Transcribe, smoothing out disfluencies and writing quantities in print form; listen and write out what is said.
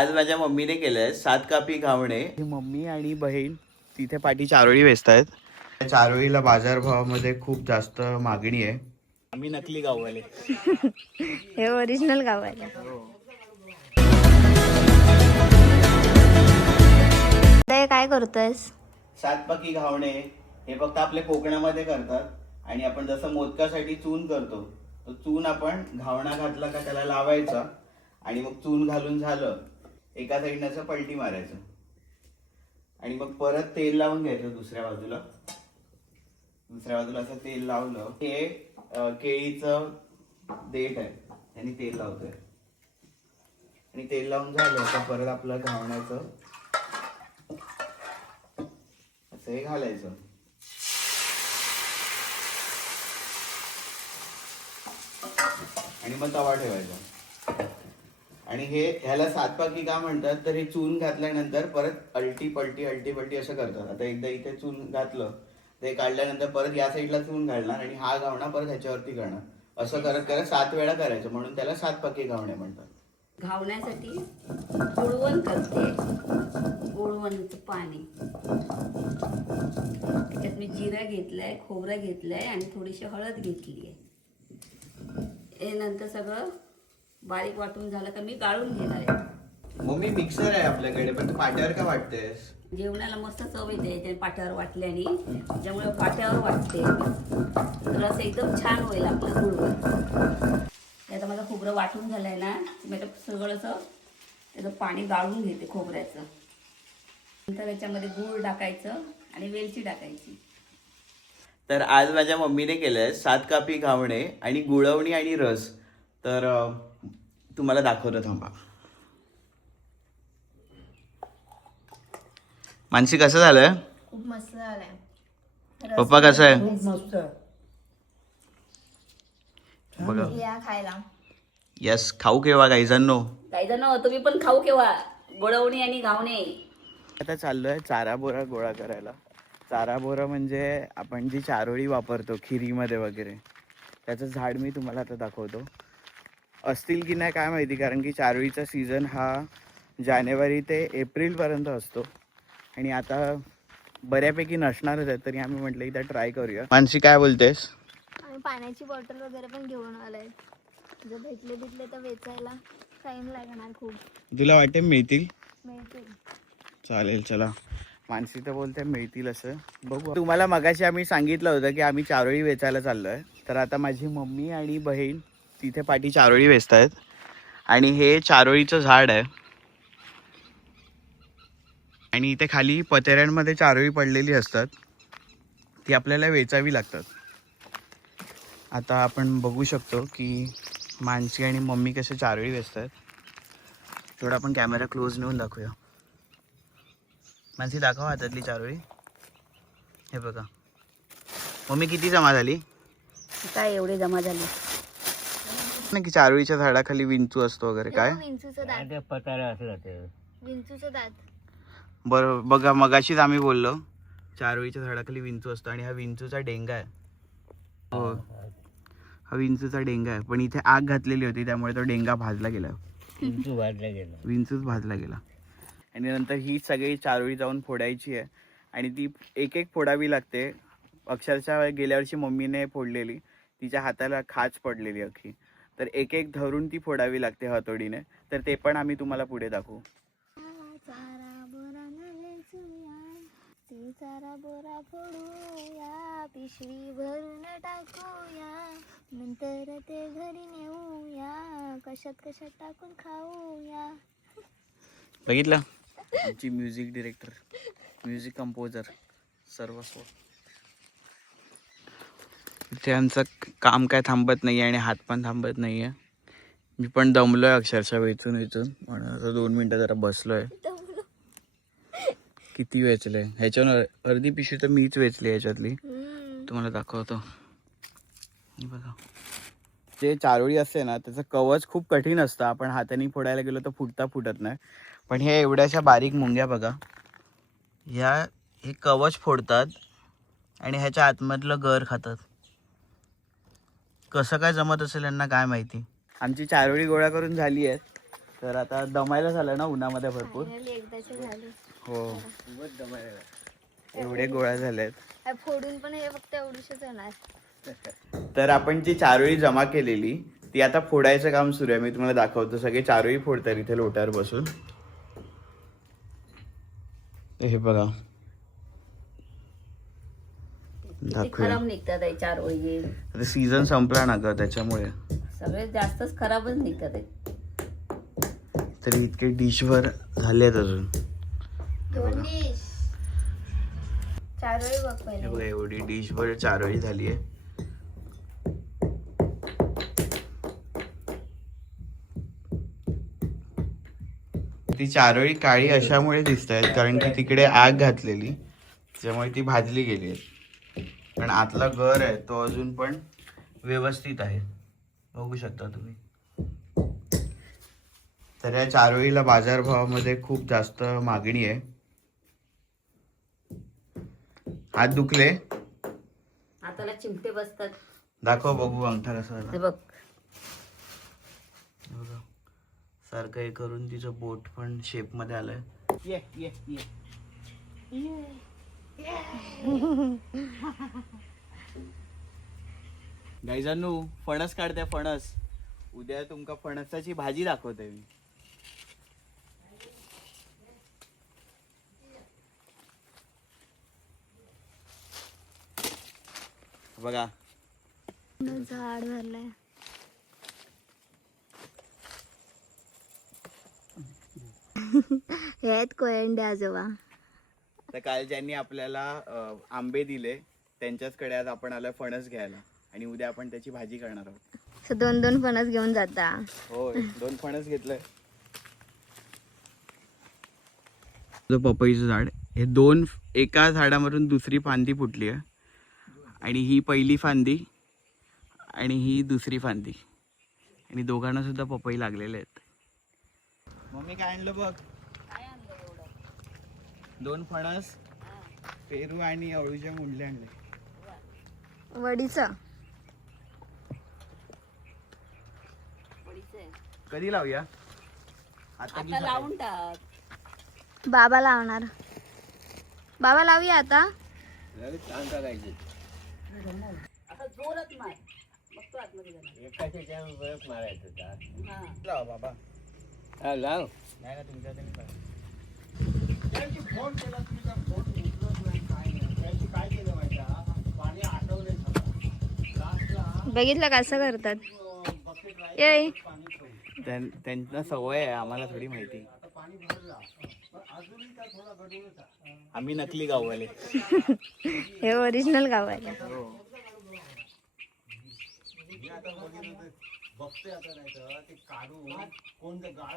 आज माझ्या मम्मीने केलंय 7 कापी घावणे. मम्मी आणि बहीण तिथे पाठी चारोळी वेचतायत. चारोळीला बाजारभावामध्ये खूप जास्त मागणी आहे. आम्ही नकली गाववाले. हे ओरिजिनल गावाला. काय करतोयस? 7 पाकी घावणे हे फक्त आपल्या कोकणामध्ये करतात. आणि आपण जसं मोदकासाठी चून करतो, तो चून आपण घावणा घातला का त्याला लावायचा आणि मग चून घालून झालं एका साईडनं असं पलटी मारायचं आणि मग परत तेल लावून घ्यायचं दुसऱ्या बाजूला असं तेल लावलं. हे केळीचं देठ आहे आणि तेल लावतोय आणि तेल लावून झालं का परत आपलं घावण्याचं असं हे घालायचं आणि मग तवा ठेवायचा. आणि ह्याला 7 पाकी का म्हणतात तर हे चून घातल्यानंतर परत अल्टी पलटी असं करतात. आता एकदा इथे चून घातलं ते काढल्यानंतर परत या साईडला चून घालणार आणि हा घावणा परत ह्याच्यावरती करणार. असं करत करत 7 वेळा करायचं, म्हणून त्याला 7 पाकी घावणे म्हणतात. घावण्यासाठी गुळवण करते. गुळवणचं पाणी त्याच्यात मी जिरा घेतलाय, खोबरं घेतलंय आणि थोडीशी हळद घेतली आहे. हे नंतर सगळं बारीक वाटून झालं का मी गाळून घेणार आहे. मम्मी मिक्सर आहे आपल्याकडे, पण तू पाट्यावर का वाटतेस? जेवणाला मस्त चव येते त्या पाट्यावर वाटल्याने, त्यामुळे पाट्यावर वाटते तर असं एकदम छान होईल आपलं गुळवण. आता माझं खोबरं वाटून झालंय ना, मी आता सगळं असं त्याचं पाणी गाळून घेते खोबऱ्याचं. नंतर याच्यामध्ये गूळ टाकायचं आणि वेलची टाकायची. तर आज माझ्या मम्मीने केलंय 7 कापी घावणे आणि गुळवणी आणि रस. तर तुम्हाला दाखवतो, थांबा. मानसी कसं झालं? खूप मस्त झालाय. पप्पा कसं आहे? खूप मस्त. बघा. या खायला. यस, खाऊ केव्हा गाईजांनो? काही जण तुम्ही पण खाऊ केव्हा गुळवणी आणि घावणे. आता चाललोय चारा बोरा गोळा करायला. चारा बोरा म्हणजे आपण जी चारोळी वापरतो खिरीमध्ये वगैरे, त्याचं झाड मी तुम्हाला आता दाखवतो. असतील की नाही काय माहिती, कारण की चारोळीचा सीझन हा जानेवारी ते एप्रिलपर्यंत असतो आणि आता बऱ्यापैकी नसणारच आहे. तरी आम्ही म्हटलं एकदा ट्राय करूया. मानसी काय बोलतेस? आम्ही पाण्याची बॉटल वगैरे पण घेऊन आलोय. जर भेटले तर वेचायला टाइम लागणार खूप. तुला वाटते मिळतील? मिळतील. चालेल, चला. मानसी तर बोलते मिळतील असं, बघू. तुम्हाला मगाशी आम्ही सांगितलं होतं की आम्ही चारोळी वेचायला चाललोय. तर आता माझी मम्मी आणि बहीण तिथे पाठी चारोळी वेचतायत आणि हे चारोळीचं झाड आहे आणि इथे खाली पतेऱ्यांमध्ये चारोळी पडलेली असतात, ती आपल्याला वेचावी लागतात. आता आपण बघू शकतो की मानसी आणि मम्मी कसे चारोळी वेचतायत. थोडा आपण कॅमेरा क्लोज नेऊन दाखवूया. मानसी दाखव हातातली चारोळी. हे बघा मम्मी, किती जमा झाली? काय एवढे जमा झाले नाही की चारोळीच्या झाडाखाली विंचू असतो वगैरे काय? विंचूचं दात. पतारा असं जाते. विंचूचं दात. बरं बघा, मगाशीच आम्ही बोललो चारोळीच्या झाडाखाली विंचू असतो आणि हा विंचूचा डेंगा आहे. हो, हा विंचूचा डेंगा आहे, पण इथे आग घातलेली होती त्यामुळे तो डेंगा भाजला गेला. विंचूच भाजला गेला. आणि नंतर ही सगळी चारोळी जाऊन फोडायची आहे आणि ती एक एक फोडावी लागते. अक्षरशः गेल्या वर्षी मम्मीने फोडलेली, तिच्या हाताला खाच पडलेली अख्खी. तर एक एक धरून ती फोडावी लागते हातोडीने. तर ते पण आम्ही तुम्हाला पुढे दाखवू. चारा बोरा वेचूया, ते चारा बोरा फोडूया, पिशवी भरून टाकूया, नंतर ते घरी नेऊया, कशात टाकून खाऊया. बघितलं, आमची म्युझिक डिरेक्टर, म्युझिक कंपोजर सर्वस्व. इथे आमचं काम काय थांबत नाही आणि हात पण थांबत नाही आहे. मी पण दमलोय अक्षरशः वेचून म्हणून आता 2 मिनटं जरा बसलोय. किती वेचलंय ह्याच्यावर, अर्धी पिशवी तर मीच वेचली ह्याच्यातली. तुम्हाला दाखवतो. बघा, जे चारोळी असते ना त्याचं कवच खूप कठीण असतं. आपण हाताने फोडायला गेलो तर फुटत नाही. पण हे एवढ्याशा बारीक मुंग्या बघा, हे कवच फोडतात आणि ह्याच्या आतमधलं गर खातात. कसं काय जमत असेल यांना काय माहिती. आमची चारोळी गोळा करून झाली आहेत तर आता दमायला झालं ना उन्हामध्ये भरपूर. फायनली एकदाचे झाले. हो एवढे गोळा झालेत. फोडून पण हे फक्त एवढीशेच होणार. तर आपण जी चारोळी जमा केलेली ती आता फोडायचं काम सुरू आहे. मी तुम्हाला दाखवतो. सगळे चारोळी फोडतात इथे लोट्यावर बसून. हे बघा ते खराब निघतात आहे चारोळी. आता सीझन संपला ना ग त्याच्यामुळे सगळे जास्तच खराबच निघतात आहे. तरी इतके डिशवर झालेत अजून. 2 डिश चारोळी बघ हे पहिले. बघा एवढी डिशवर चारोळी झाली आहे. ती चारोळी काळी अशामुळे दिसत आहेत कारण की तिकडे आग घातलेली त्यामुळे ती भाजली गेली आहे. पण आतला गर आहे तो अजून पण व्यवस्थित आहे. बघू शकता तुम्ही. तर या चारोळीला बाजारभावामध्ये खूप जास्त मागणी आहे. हात दुखले हाताला चिमटे बसतात. दाखव बघू अंगठा कसा हे झाला. बघ बघा. सारखं हे करून तिचं बोट पण शेप मध्ये आलंय. गाईजांनू फणस काढते फणस. उद्या तुमका फणसाची भाजी दाखवते मी. बघा झाड भरलंय. हे आहेत कोयंडे आजोबा. तर काल ज्यांनी आपल्याला आंबे दिले त्यांच्याचकडे आज आपण आलोय फणस घ्यायला आणि उद्या आपण त्याची भाजी करणार आहोत. 2 फणस घेऊन जाता. होय 2 फणस घेतलंय. पपईचं झाड हे 2 एका झाडावरून दुसरी फांदी फुटली आहे आणि ही पहिली फांदी आणि ही दुसरी फांदी आणि दोघांना सुद्धा पपई लागलेले आहेत. मम्मी काय आणलं बघ. 2 फणस पेरू आणि अळूच्या मुंडले आणले. वडीचं कधी लावूया. आता लावून टाक. बाबा लावणार. बाबा लावूया आता. आता जोरात मार. बघतो आतमध्ये जाणार. लाव बाबा. लाव नाही ना तुमच्या हाताने करा. बघितलं कसं करतात. ये त्यांना सवय आहे आम्हाला थोडी माहिती. आम्ही नकली गाववाले. हे ओरिजिनल गाव आहे. बघतोय आता नाही तर ते काढून कोणतं गाळ